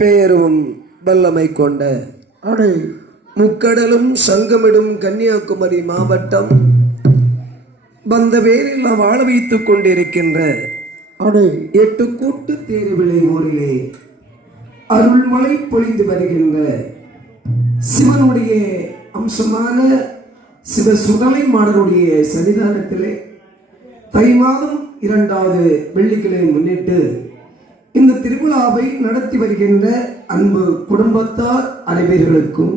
பேரும் வல்லமை கொண்ட முக்கடலும் சங்கமிடும் கன்னியாகுமரி மாவட்டம் வந்த பேரில் வாழ வைத்துக் கொண்டிருக்கின்ற 8 கூட்டு தேர்விலை ஊரிலே அருள்மழை பொழிந்து வருகின்ற சிவனுடைய அம்சமான சிவசுடலை மாடனுடைய சன்னிதானத்திலே தை மாதம் 2வது வெள்ளிக்கிழமை முன்னிட்டு இந்த திருவிழாவை நடத்தி வருகின்ற அன்பு குடும்பத்தார் அனைவர்களுக்கும்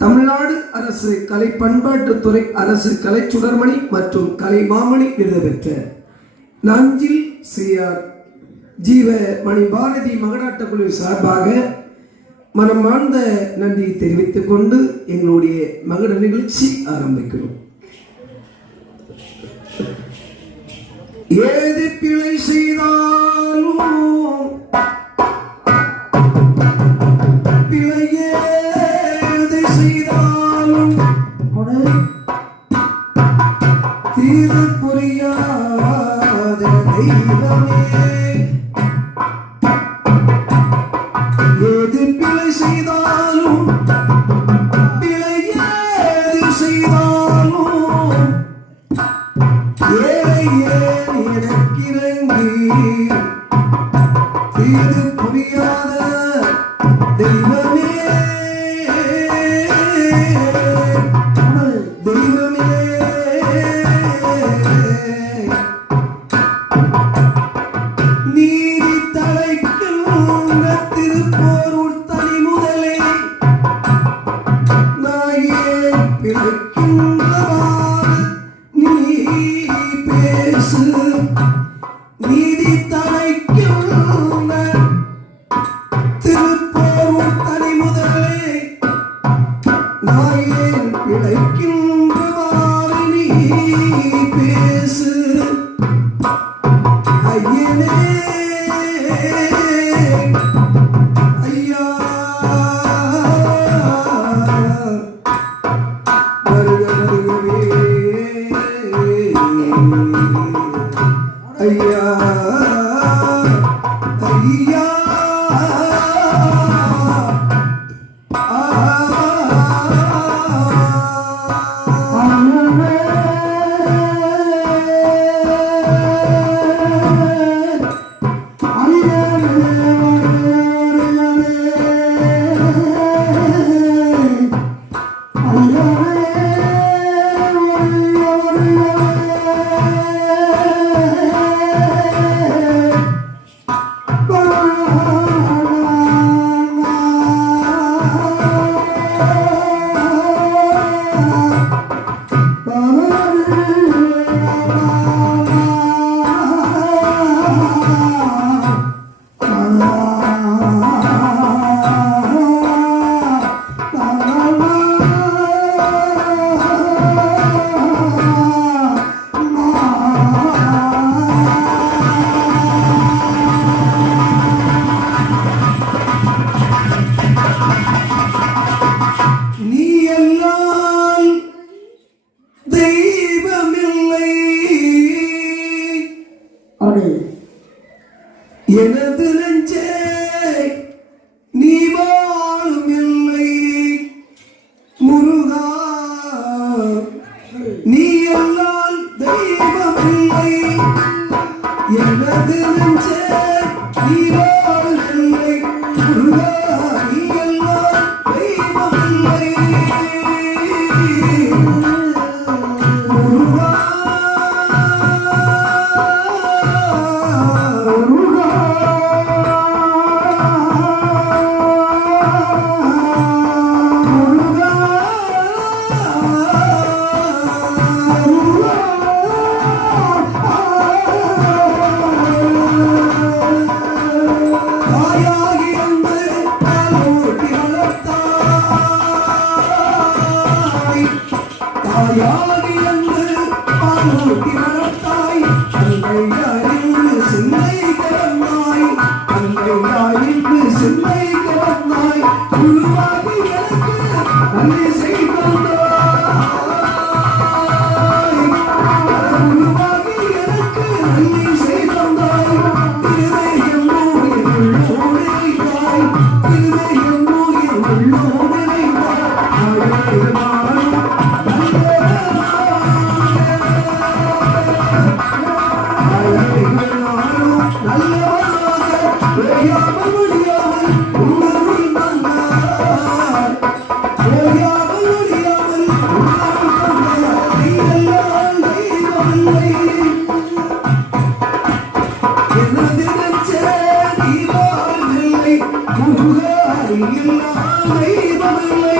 தமிழ்நாடு அரசு கலை பண்பாட்டுத்துறை அரசு கலை சுடர்மணி மற்றும் கலை மாமணி விருது பெற்ற நாஞ்சில் சிஆர் ஜீவ மணி பாரதி மகனாட்ட குழு சார்பாக மனமார்ந்த நன்றி தெரிவித்துக் கொண்டு எங்களுடைய மகட நிகழ்ச்சி ஆரம்பிக்கிறோம். ஏது பிழை செய்தாலும் பிழையேது செய்தாலும் தீது புரியாத தெய்வமே, ஏது பிழை செய்தாலும் பிழையேது செய்தாலும் ஏழையே எனக்கிறங்கி தீது புரியாத தெய்வமே, தெய்வமே நீதி தலைக்கின்ற திருப்போரூர் தனி முதலே நாயே பிழைக்கின்றவாறு நீ பேசு, நீதி தலைக்கின்ற திருப்போரூர் தனி முதலே நாயே பிழைக்கின்றவாறு நீ பேசு. ஐயனே ஐயா வருக வருகவே ஐயா ஐயா எனது நெஞ்சே நீ வாழும் இல்லை முருகா, நீ எல்லால் தெய்வம் இல்லை. எனது நெஞ்சே நீ வாழும் இல்லை முருகா, நீ எல்லால் தெய்வம் இல்லை முருகா. முருகா ஓயாமல் ஒழியாமல் உன்னருள் தந்தாய் ஓயாமல் ஒழியாமல் உன்னருள் தந்தாய் நீ அல்லால் தெய்வமில்லை என்ன நினைச்ச நீவாழ்வில்லை முருகா நீ அல்லால் தெய்வமில்லை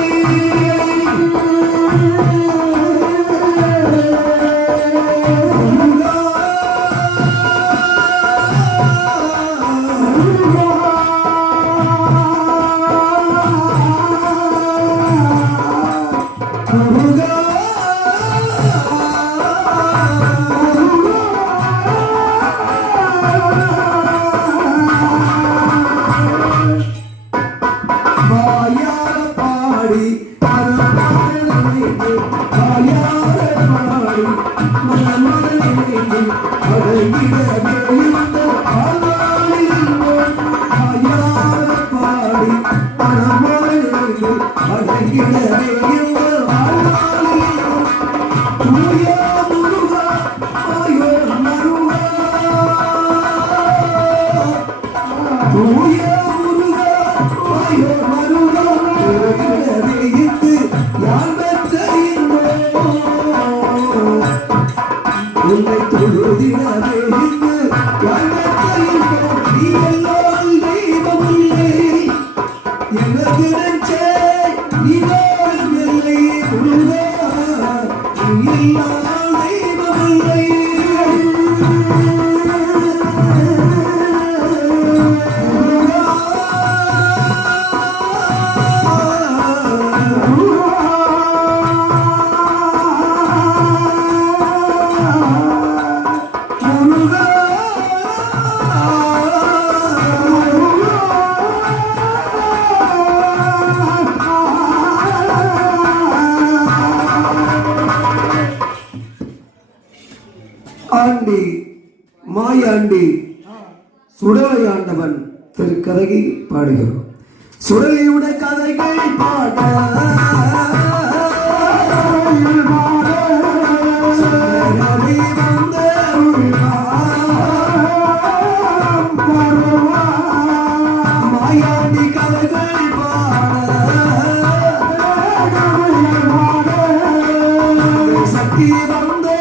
உன்னை தொழுதினவே நீ எல்லாம் தெய்வமில்லை எனக்கு நினைச்சே நீதானில்லை முருகா நீ எல்லாம் தெய்வமில்லை ஆண்டி மாயாண்டி சுடலை ஆண்டவன் திருக்கதையை பாடுகிறோம் சுடலையுடைய கதைகள் பாட மாயாண்டி கதைகள் பாட சக்தி வந்தே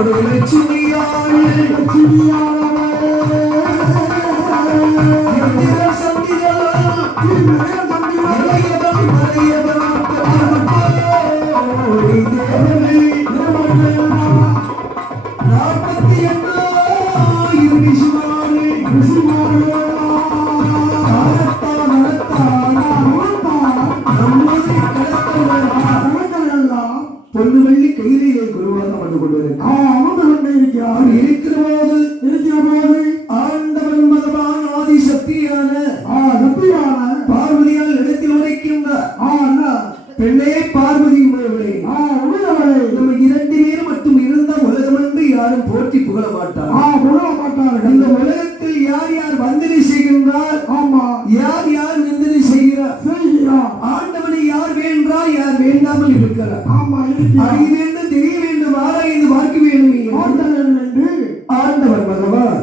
கொடு லட்சுமியாள் இந்திர சந்திரன் இளையவன் மறையவன் கோடி தேவனை 48 பொண்ணு வெள்ளி கையிலேயே குருவாக வந்து கொண்டிருக்கிறார். இருக்கிற போது ஆண்டவன் பகவான் ஆதிசக்தியான பார்வதியால் இடத்தில் உரைக்கின்றார். பெண்ணே பார்வதி உணர்வுகளே, நம்ம 2 பேரும் மட்டும் இருந்த உலகம் என்று யாரும் போற்றி புகழ மாட்டார். இந்த உலகத்தில் யார் யார் வந்தனை செய்கின்றார், யார் யார் நிந்தனை செய்கிறார், ஆண்டவனை யார் வேண்டார் யார் வேண்டாமல் இருக்கிறார், அறிய வேண்டும் தெரிய வேண்டும் ஆராய்ந்து பார்க்க வேண்டும் என்று ஆண்டவர் பகவான்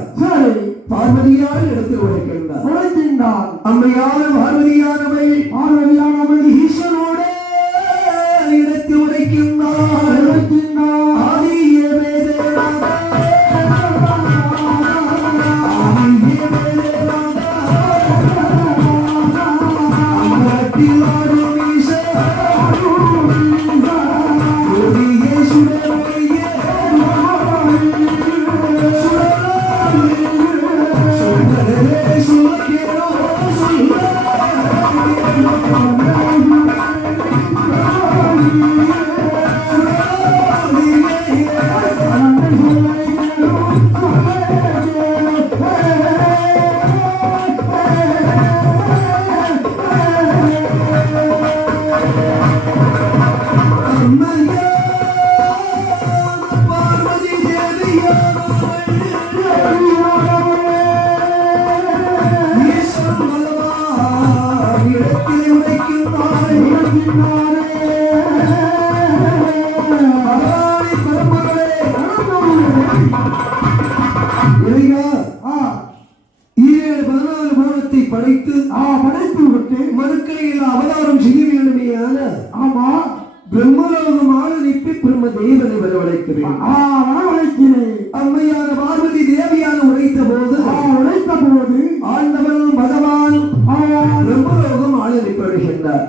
பார்வதியால் இடத்தில் உரைக்கின்றார். அம்மையான பார்வதியானவள் ஈஸ்வரோட இடத்தில் உரைக்கின்றார். ஆதியே வேதேராதா படைத்து விட்டு மனுக்களில் அவதாரம் செய்ய வேண்டுமேயான பிரம்மலோகம் ஆளுநப்பி பிரம்ம தேவனை வரவழைக்கிறேன். அம்மையான பார்வதி தேவியான உரைத்த போது ஆண்டவன் பகவான் பிரம்மலோகம் ஆளுநப்பி வருகின்றார்.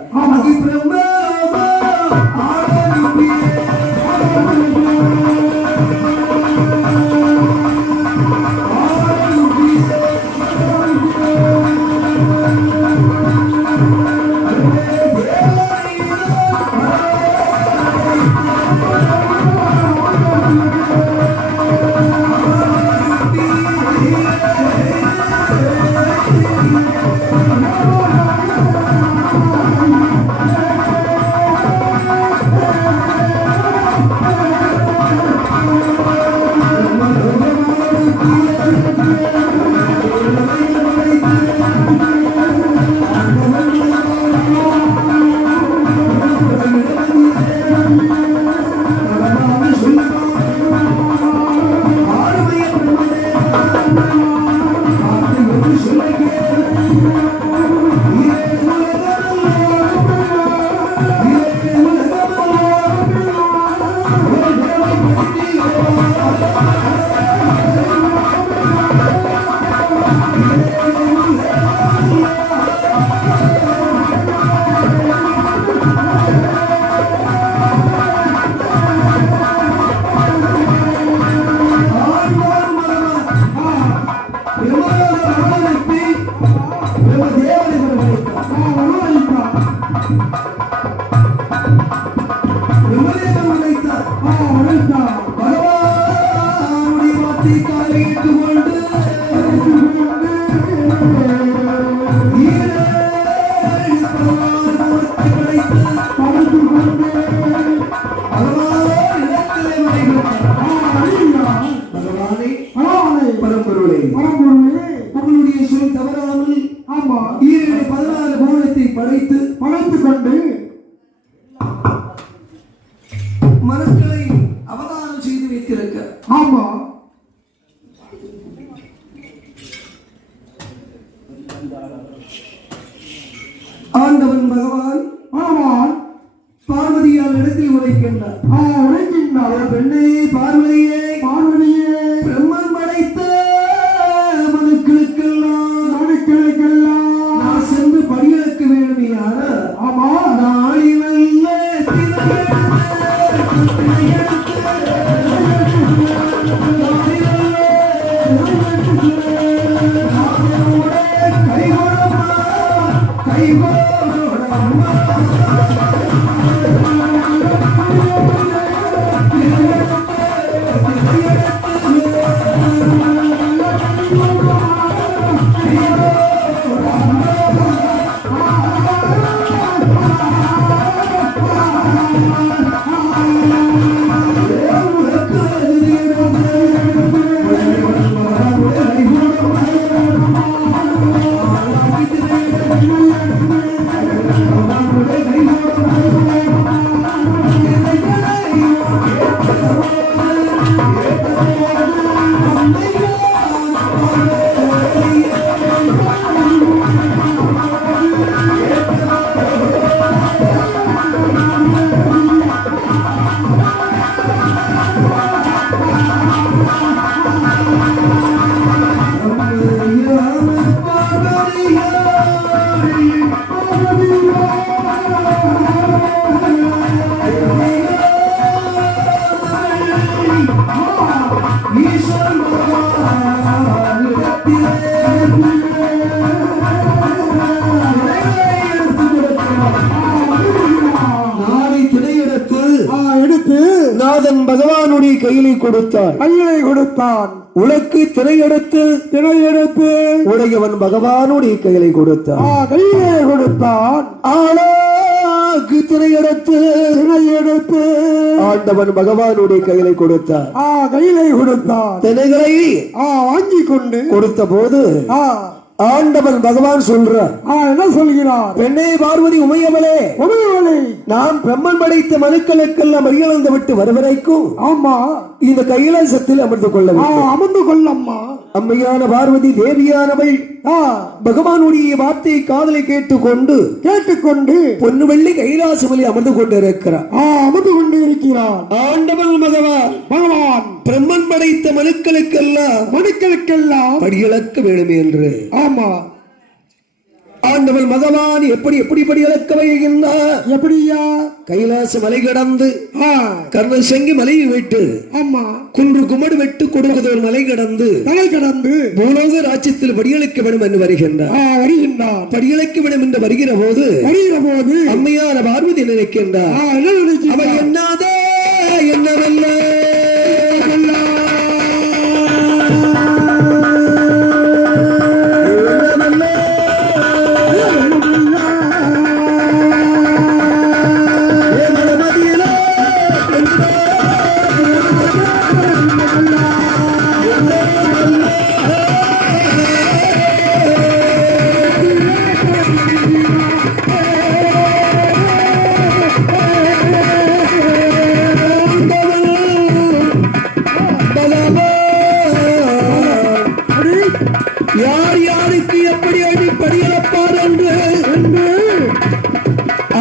மனுக்களை அவதாரம் செய்து வைத்திருக்க. ஆமா, ஆண்டவன் பகவான் பார்வதியால் இடத்தில் உரைக்கின்றார். பெண்ணே பார்வதியே, ஈஸ்வரன் பகவானிடத்திலே நாளை திணையெடுத்து எடுத்து நாதன் பகவானுடைய கையிலை கொடுத்தான். உனக்கு திரையெடுத்து உடையவன் பகவானுடைய கையிலை கொடுத்தான். ஆளாக்கு திரையெடுத்து ஆண்டவன் பகவானுடைய கையிலை கொடுத்தான். திரைகளை வாங்கி கொண்டு கொடுத்த போது ஆண்டவன் பகவான் சொல்றார். என்ன சொல்கிறார்? பெண்ணே பார்வதி உமையவளே, நாம் பிரம்மன் படைத்த மனுக்களுக்கெல்லாம் மறியளந்து விட்டு வருவரைக்கும் ஆமா இந்த கைலாசத்தில் அமர்ந்து கொள்ள அம்மா. அம்மையான பார்வதி தேவியானவள் பகவானுடைய வார்த்தையை காதலை கேட்டுக்கொண்டு பொன்னு வெள்ளி கைலாசமலி அமர்ந்து கொண்டிருக்கிறார். ஆண்டவன் பகவான் பிரம்மன் படைத்த மனுக்களுக்கெல்லாம் படியிழக்க வேண்டும் என்று ஆமா ஆண்டவன் பகவான் எப்படி படியிழக்க வைகின்றார்? எப்படியா? கைலாச மலை கடந்து கர்ண செங்கி மலையை விட்டு ஆமா குன்று குமடு வெட்டு கொடுக்குது ஒரு மலை கடந்து பூலோக ராஜ்யத்தில் படியளிக்க வேண்டும் என்று வருகின்றார். படியளிக்க வேண்டும் என்று வருகிற போது அம்மையான பார்வதி நினைக்கின்றார். அவன் என்னாதா என்னவல்ல யார் யாருக்கு எப்படி படியளப்பார் என்று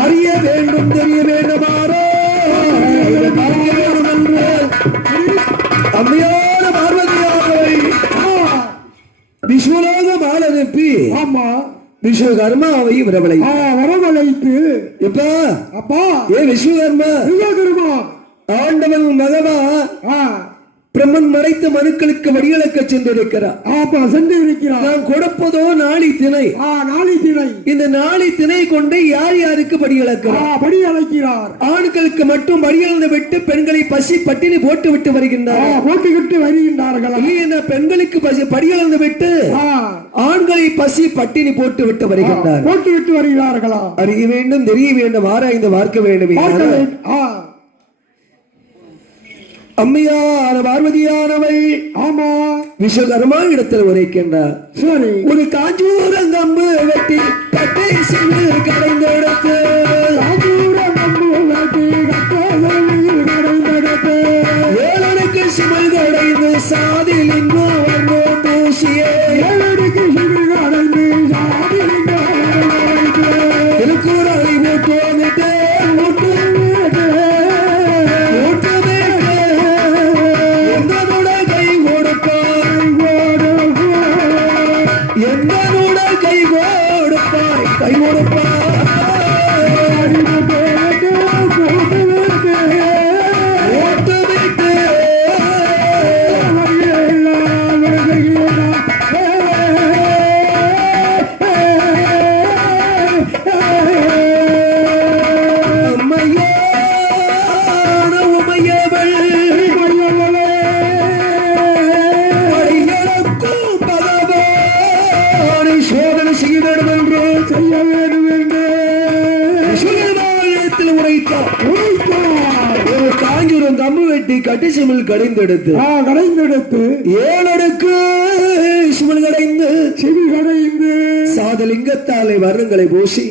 அறிய வேண்டும், தெரிய வேண்டுமாறோ அறிய வேண்டும் என்று அம்மையான பார்வதியாரை விஸ்வலோக மால் அனுப்பி ஆமா விஸ்வகர்மாவை வரவழைத்து எப்பா அப்பா ஏ விஸ்வகர்மா ஆண்டவன் மகவா பிரம்மன் மறைத்த மனுக்களுக்கு வடிகளுக்கு சென்றிருக்கிறார். நாம் கொடுப்பதோ நாளை திணை. இந்த நாளை திணை கொண்டு யார் யாருக்கு படியளக்கிறார்? ஆண்களுக்கு மட்டும் படியளந்து விட்டு பெண்களை பசி பட்டினி போட்டு விட்டு வருகின்றார்கள். பெண்களுக்கு படியளந்து விட்டு ஆண்களை பசி பட்டினி போட்டு விட்டு வருகின்றார்களா? அறிய வேண்டும், தெரிய வேண்டும், ஆராய்ந்து பார்க்க வேண்டும். அம்மையான பார்வதியானவள் ஆமா விஸ்வகர்மா இடத்தில் உரைக்கின்றார். சரி, ஒரு காஞ்சூரங்கம்பு வெட்டி கட்டை சென்று கடைந்தெடுத்து ஏழனுக்கு சிமல் கடைந்து சாதில் இன்னும் பூசியே திருக்குறளை மூட்டோமிட்டு கட்டி சிமிழ் கடைந்தெடுத்து ஏழடுக்கு சிமிழ் கடைந்து சாதலிங்கத்தாலை வர்ணங்களை பூசி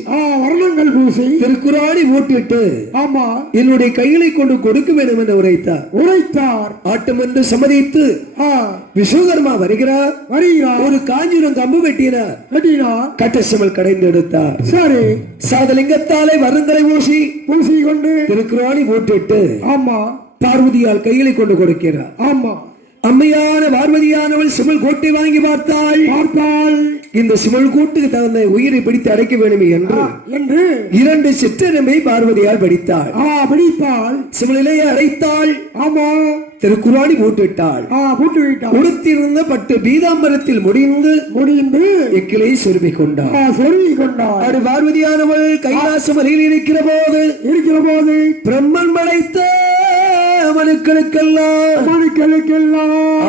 திருக்குறாடி மூட்டிட்டு ஆமா என்னுடைய கைகளை கொண்டு கொடுக்க வேண்டும் என்று உரைத்தார். ஆட்டம் என்று சம்மதித்து விஸ்வகர்மா வருகிறார். ஒரு காஞ்சிரம் கம்பு வெட்டினார். கட்ட சிமிழ் கடைந்தெடுத்தார். சரி, சாதலிங்கத்தாலை வர்ணங்களை பூசி கொண்டு திருக்குறாடி மூட்டிட்டு ஆமா பார்வதியால் கைகளை கொண்டு கொடுக்கிறார். ஆமா அம்மையான பார்வதியானவள் சிமல் கோட்டை வாங்கி பார்த்தாள். இந்த சிமல் கூட்டுக்கு தகுந்த உயிரை பிடித்து அடைக்க வேண்டும் என்று 2 சிற்றெருமை பார்வதியால் படித்தாள். சிமலிலே அடைத்தாள். ஆமா, திருக்குறாணி போட்டுவிட்டாள். உடுத்திருந்த பட்டு பீதாம்பரத்தில் முடிந்து எக்கிலை சொருபி கொண்டாள். பார்வதியானவள் கைலாச மலையில் இருக்கிற போது பிரம்மன் படைத்த மனுக்களுக்கெல்லாம்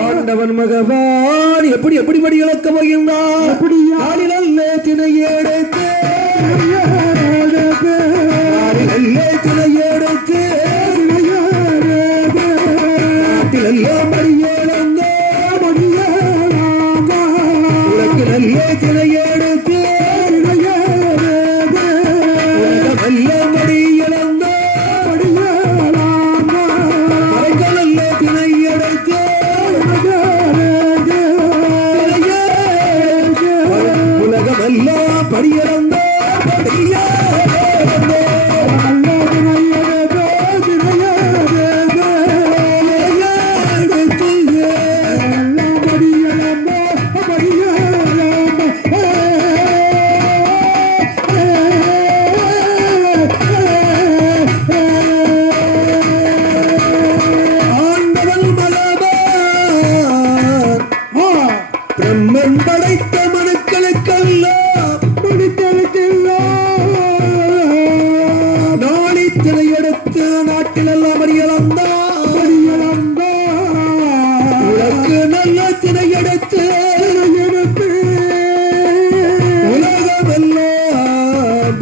ஆண்டவன் மகவான் எப்படி படி இழக்க போகின்றார். நல்ல திணையெடுத்து எல்லாம் படியேழந்த உனக்கு நல்ல திணையெடுத்து எல்லாம் படியிழந்த நல்ல திணையெடுத்து உலகமெல்லாம் படியிழந்த பிரம்மன் படைத்த மனுக்களுக்கெல்லாம் நாளித்தனை எடுத்து நாட்டிலெல்லாம் அறியலந்தான் உனக்கு நல்ல தினை எடுத்து உலகமெல்லாம்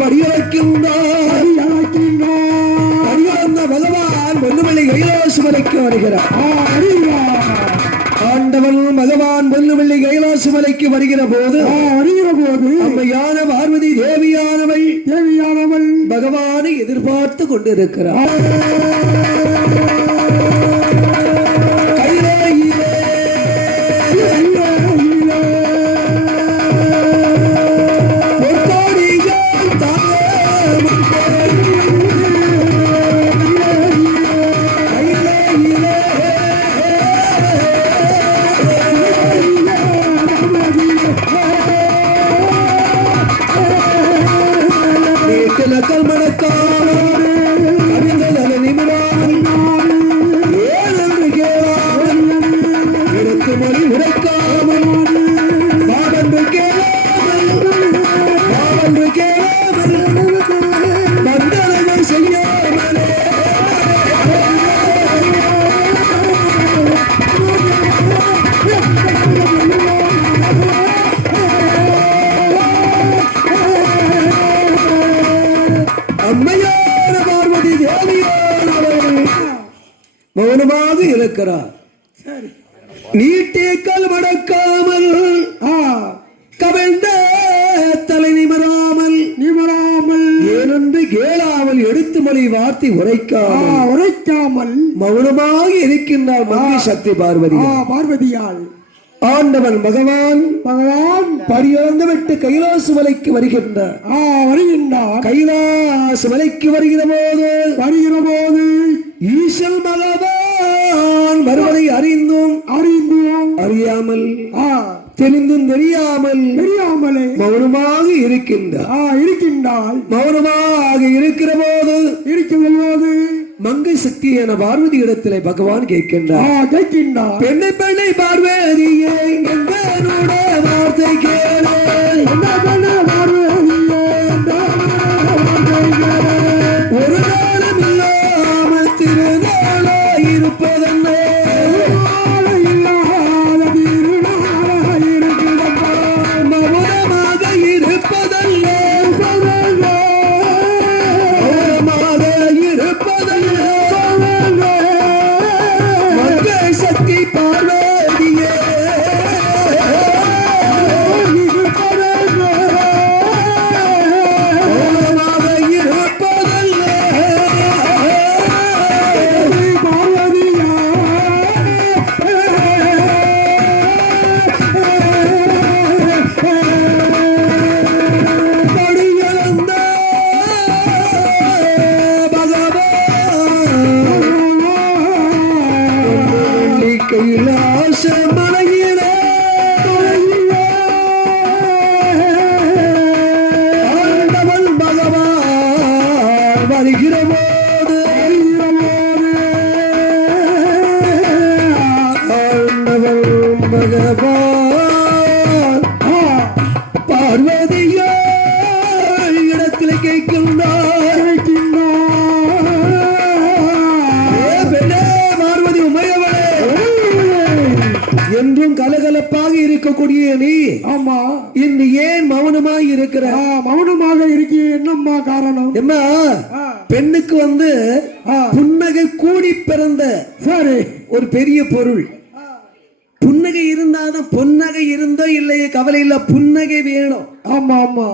படியழைக்கின்றான். அறியலந்த பகவான் பொன்னுமலை கைலாசமலைக்கு வருகிறார். ஆண்டவன் பகவான் பொன்னுமலை கைலாசமலைக்கு வருகிற போது அம்மையான பார்வதி தேவியானவள் பகவானை எதிர்பார்த்து கொண்டிருக்கிறார். அம்மையான பார்வதி தேவியானவள் மௌனமாக இருக்கிறார். நீட்டேக்கல் மடக்காமல் கவிழ்ந்த தலை நிமராமல் ஏனென்று கேளாமல் எடுத்து மொழி வார்த்தை உரைக்காமல் மௌனமாக இருக்கின்றார் மங்கை சக்தி பார்வதியால். ஆண்டவன் பகவான் பரியிழந்து விட்டு கைலாச மலைக்கு வருகின்றார். கைலாச மலைக்கு வருகிற போது ஈசல் பகவான் வருவதை அறிந்தும் அறியாமல் தெரிந்தும் தெரியாமலே மௌனமாக இருக்கின்றாள். மௌனமாக இருக்கிற போது மங்கை சக்தி என பார்வதி இடத்திலே பகவான் கேட்கின்றார். பெண்ணை பார்வதியே எங்களோட வார்த்தை கேளு. ஒரு நாளும் இல்லாமல் திருநாளாய் இருப்பதென்ன மௌனமாக இருப்பதல்ல சக்தி பார்வதியே கைலாச மலையிலே ஆண்டவன் பகவான் வருகிற போது ஆண்டவன் பகவான் பார்வதியோ இடத்தில் கேட்கின்றார். பார்வதி உமையவளே, என்றும் கலகலப்பாக இருக்கக்கூடிய நீ ஆமா இன்று ஏன் மௌனமாய் இருக்கிற? மௌனமாக இருக்க என்னம்மா காரணம்? என்ன பெண்ணுக்கு புன்னகை கூடி பிறந்த சரி ஒரு பெரிய பொருள். புன்னகை இருந்தாதான், பொன்னகை இருந்தோ இல்லையே கவலை இல்ல, புன்னகை வேணும். ஆமா ஆமா.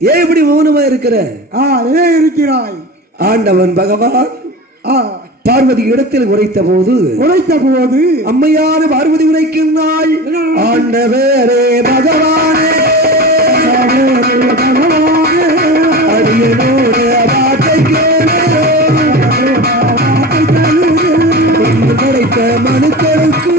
ஏன் இப்படி மௌனமா இருக்கிற? ஏன் இருக்கிறாய்? ஆண்டவன் பகவான் பார்வதி இடத்தில் உரைத்த போது அம்மையான பார்வதி உரைக்கின்றாள். ஆண்டவரே பகவானே, அடியனோடு வார்த்தை கேளு, கிடைத்த மனுக்களுக்கு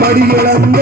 படியிழந்த